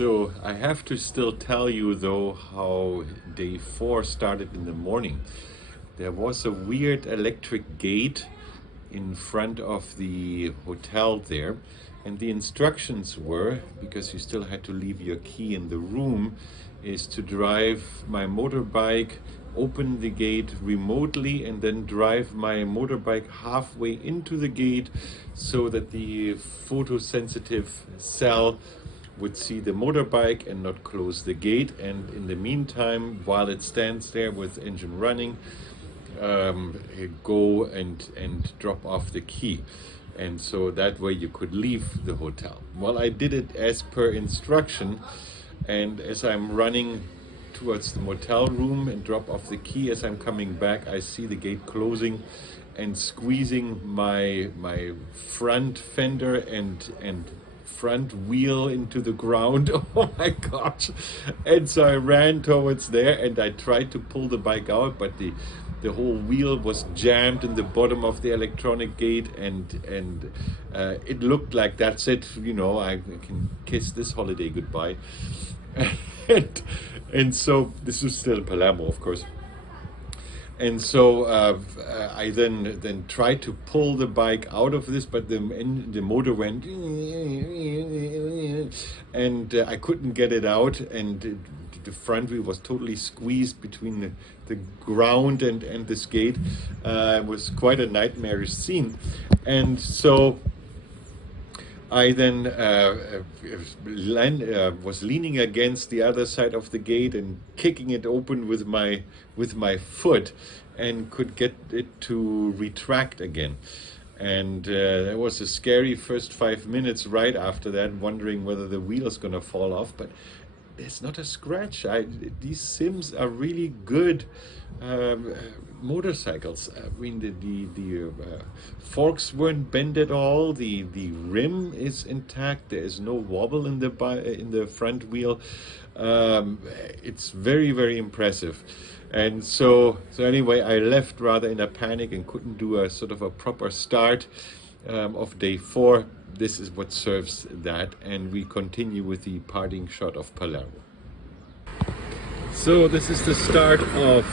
So I have to still tell you though how day 4 started in the morning. There was a weird electric gate in front of the hotel there, and the instructions were, because you still had to leave your key in the room, is to drive my motorbike, open the gate remotely, and then drive my motorbike halfway into the gate so that the photosensitive cell would see the motorbike and not close the gate. And in the meantime, while it stands there with engine running, go and drop off the key. And so that way you could leave the hotel. Well, I did it as per instruction, and as I'm running towards the motel room and drop off the key, as I'm coming back, I see the gate closing and squeezing my front fender and front wheel into the ground. Oh my gosh. And so I ran towards there and I tried to pull the bike out, but the whole wheel was jammed in the bottom of the electronic gate, and it looked like that's it, you know, I can kiss this holiday goodbye. And so this was still in Palermo, of course. And so I then tried to pull the bike out of this, but the motor went, and I couldn't get it out, and the front wheel was totally squeezed between the ground and this gate. It was quite a nightmarish scene. And so I then was leaning against the other side of the gate and kicking it open with my foot, and could get it to retract again. And it was a scary first 5 minutes right after that, wondering whether the wheel is going to fall off. But there's not a scratch. These Sims are really good motorcycles. I mean, the forks weren't bent at all. The rim is intact. There is no wobble in the front wheel. It's very, very impressive. And so anyway, I left rather in a panic and couldn't do a sort of a proper start of day 4. This is what serves that, and we continue with the parting shot of Palermo. So this is the start of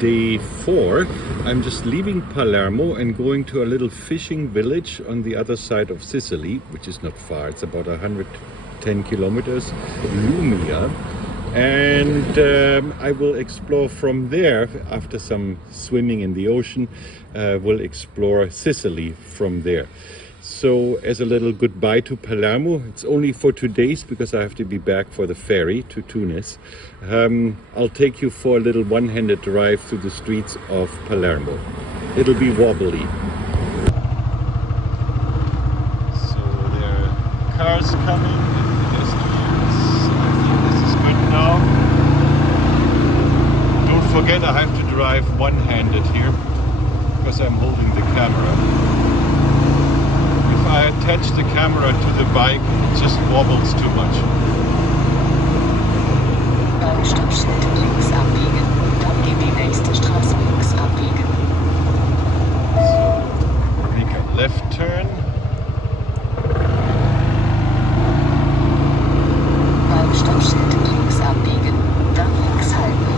day 4. I'm just leaving Palermo and going to a little fishing village on the other side of Sicily, which is not far. It's about 110 kilometers, Lumia. And I will explore from there. After some swimming in the ocean, we'll explore Sicily from there. So as a little goodbye to Palermo, it's only for 2 days because I have to be back for the ferry to Tunis. I'll take you for a little one-handed drive through the streets of Palermo. It'll be wobbly. So there are cars coming. Forget I have to drive one-handed here because I'm holding the camera. If I attach the camera to the bike, it just wobbles too much. Beim Stoppschild links abbiegen, dann in die nächste Straße links abbiegen. So, make a left turn. Beim Stoppschild links abbiegen, dann links halten.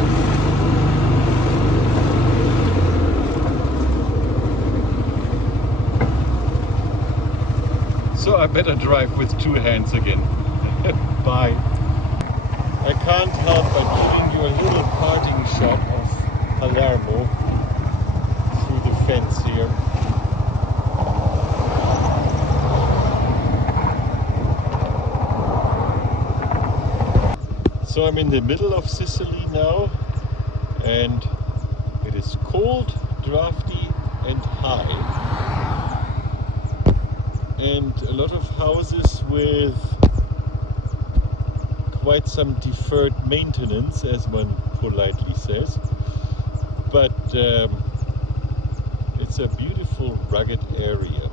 So I better drive with 2 hands again. Bye. I can't help but giving you a little parting shot of Palermo through the fence here. So I'm in the middle of Sicily now, and it is cold, drafty and high. And a lot of houses with quite some deferred maintenance, as one politely says. But it's a beautiful rugged area.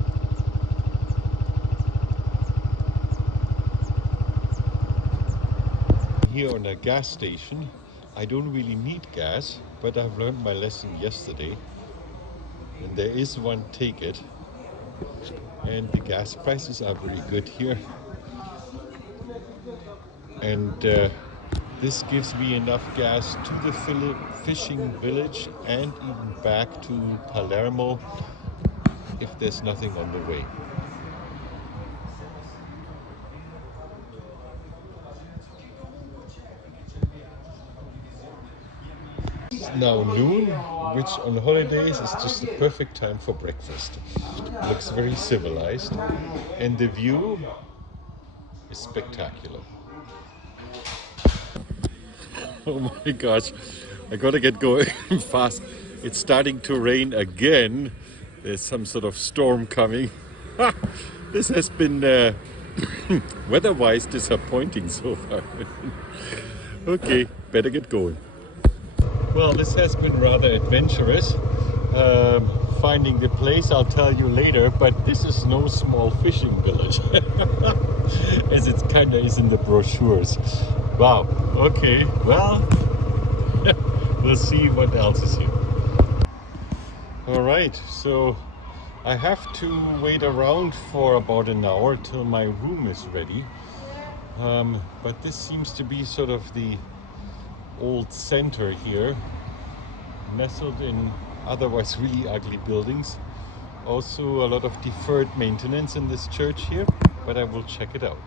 Here on a gas station, I don't really need gas, but I've learned my lesson yesterday. And there is one ticket. And the gas prices are very good here. and this gives me enough gas to the fishing village and even back to Palermo if there's nothing on the way. It's now noon, which on holidays is just the perfect time for breakfast. Looks very civilized, and the view is spectacular. Oh my gosh, I gotta get going fast. It's starting to rain again. There's some sort of storm coming. This has been weather-wise disappointing so far. Okay, better get going. Well, this has been rather adventurous. Finding the place, I'll tell you later, but this is no small fishing village, as it kind of is in the brochures. Wow, okay, well, we'll see what else is here. All right, so I have to wait around for about an hour till my room is ready. But this seems to be sort of the old center here, nestled in otherwise really ugly buildings. Also a lot of deferred maintenance in this church here, but I will check it out.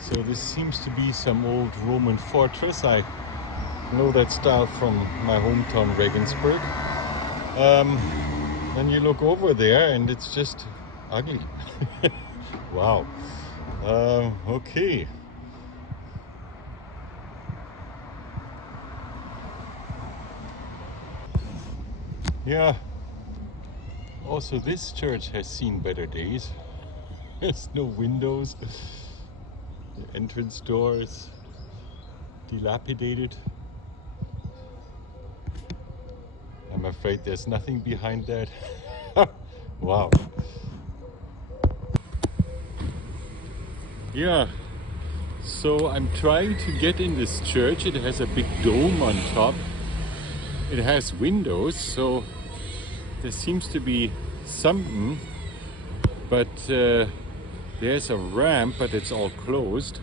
So this seems to be some old Roman fortress. I know that style from my hometown Regensburg. Then you look over there and it's just ugly. Wow. Okay. Yeah. Also, this church has seen better days. There's no windows. The entrance door is dilapidated. I'm afraid there's nothing behind that. Wow. Yeah. So I'm trying to get in this church. It has a big dome on top. It has windows, so there seems to be something, but there's a ramp, but it's all closed.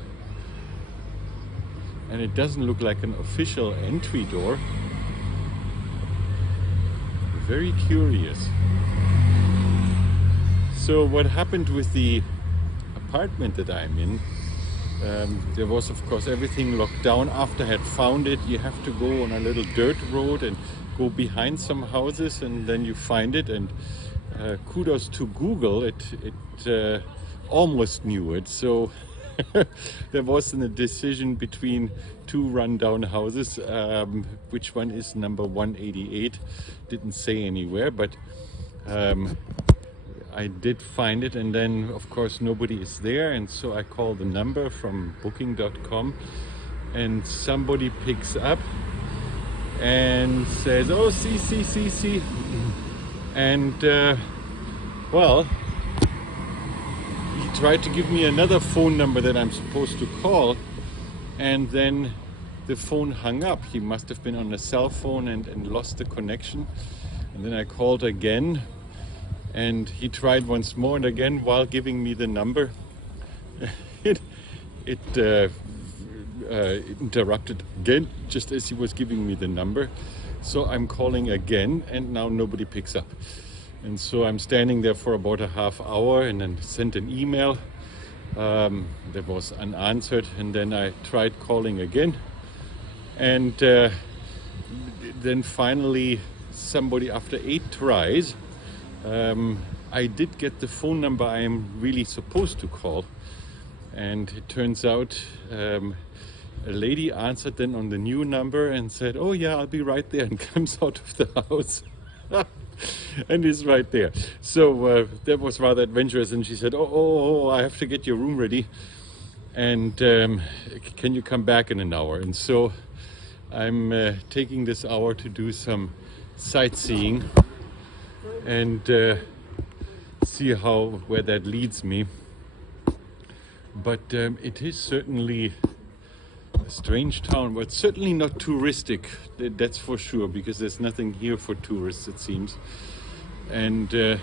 And it doesn't look like an official entry door. Very curious. So what happened with the apartment that I'm in, there was of course everything locked down. After I had found it, you have to go on a little dirt road and go behind some houses, and then you find it. And kudos to Google, it almost knew it. So there wasn't a decision between two rundown houses. Which one is number 188? Didn't say anywhere, but I did find it, and then of course nobody is there, and so I call the number from booking.com, and somebody picks up and says, oh, see, and well, he tried to give me another phone number that I'm supposed to call, and then the phone hung up. He must have been on a cell phone and lost the connection. And then I called again, and he tried once more, and again, while giving me the number, it interrupted again, just as he was giving me the number. So I'm calling again, and now nobody picks up. And so I'm standing there for about a half hour, and then sent an email that was unanswered, and then I tried calling again, and then finally somebody, after 8 tries, I did get the phone number I am really supposed to call, and it turns out a lady answered then on the new number and said, oh yeah, I'll be right there, and comes out of the house and is right there. So that was rather adventurous, and she said, oh, I have to get your room ready, and can you come back in an hour? And so I'm taking this hour to do some sightseeing and see where that leads me. But it is certainly a strange town, but certainly not touristic, that's for sure, because there's nothing here for tourists, it seems. And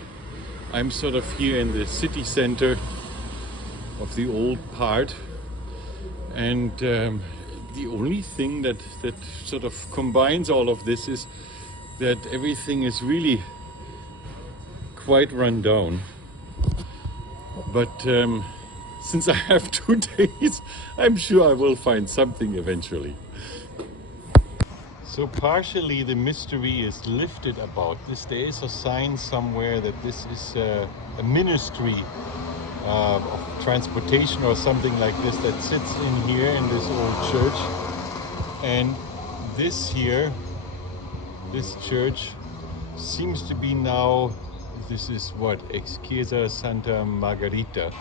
I'm sort of here in the city center, of the old part. And the only thing that sort of combines all of this is that everything is really quite run down. But since I have 2 days, I'm sure I will find something eventually. So partially the mystery is lifted about this. There is a sign somewhere that this is a ministry of transportation or something like this that sits in here in this old church. And this here, this church seems to be now, this is what, Ex Chiesa Santa Margherita,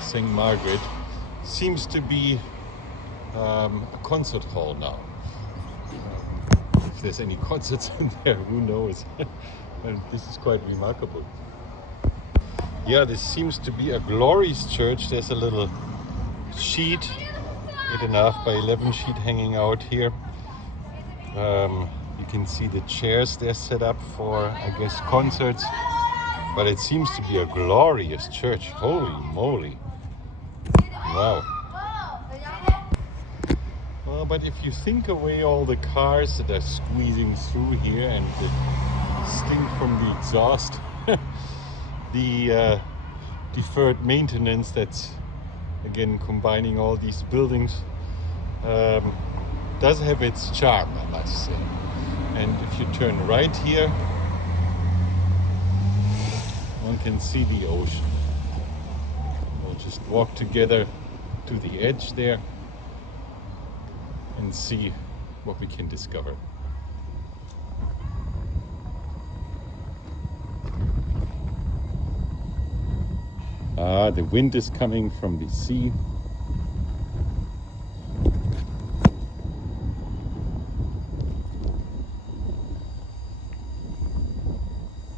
St. Margaret, seems to be a concert hall now. If there's any concerts in there, who knows? And this is quite remarkable. Yeah, this seems to be a glorious church. There's a little sheet, 8.5 by 11 sheet hanging out here. You can see the chairs they're set up for, I guess, concerts. But it seems to be a glorious church. Holy moly. Wow. Well, but if you think away all the cars that are squeezing through here and the stink from the exhaust, the deferred maintenance that's, again, combining all these buildings, does have its charm, I must say. And if you turn right here, one can see the ocean. We'll just walk together to the edge there and see what we can discover. Ah, the wind is coming from the sea.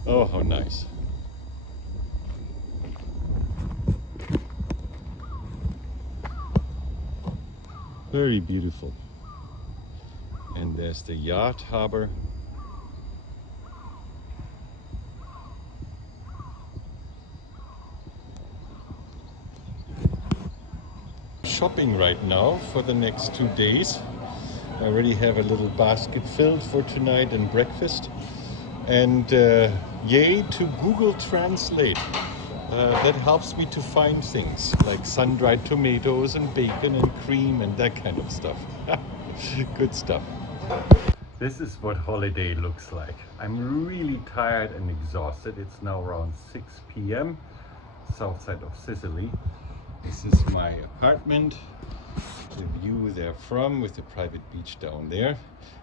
Oh, how nice. Very beautiful. And there's the yacht harbor. Shopping right now for the next 2 days. I already have a little basket filled for tonight and breakfast. And yay to Google Translate. That helps me to find things like sun-dried tomatoes and bacon and cream and that kind of stuff. Good stuff. This is what holiday looks like. I'm really tired and exhausted. It's now around 6 p.m. south side of Sicily. This is my apartment. The view therefrom with the private beach down there.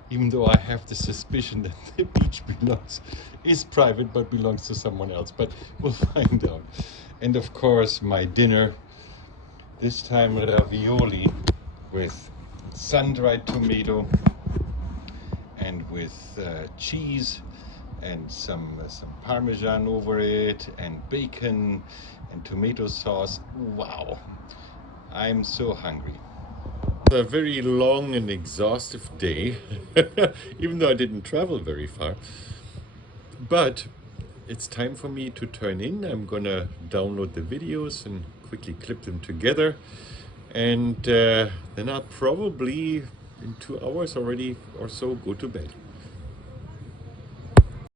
Even though I have the suspicion that the beach is private but belongs to someone else, but we'll find out. And of course my dinner, this time ravioli with sun-dried tomato and with cheese and some parmesan over it and bacon and tomato sauce. Wow, I'm so hungry. A very long and exhaustive day, even though I didn't travel very far. But it's time for me to turn in. I'm gonna download the videos and quickly clip them together. And then I'll probably in 2 hours already or so go to bed.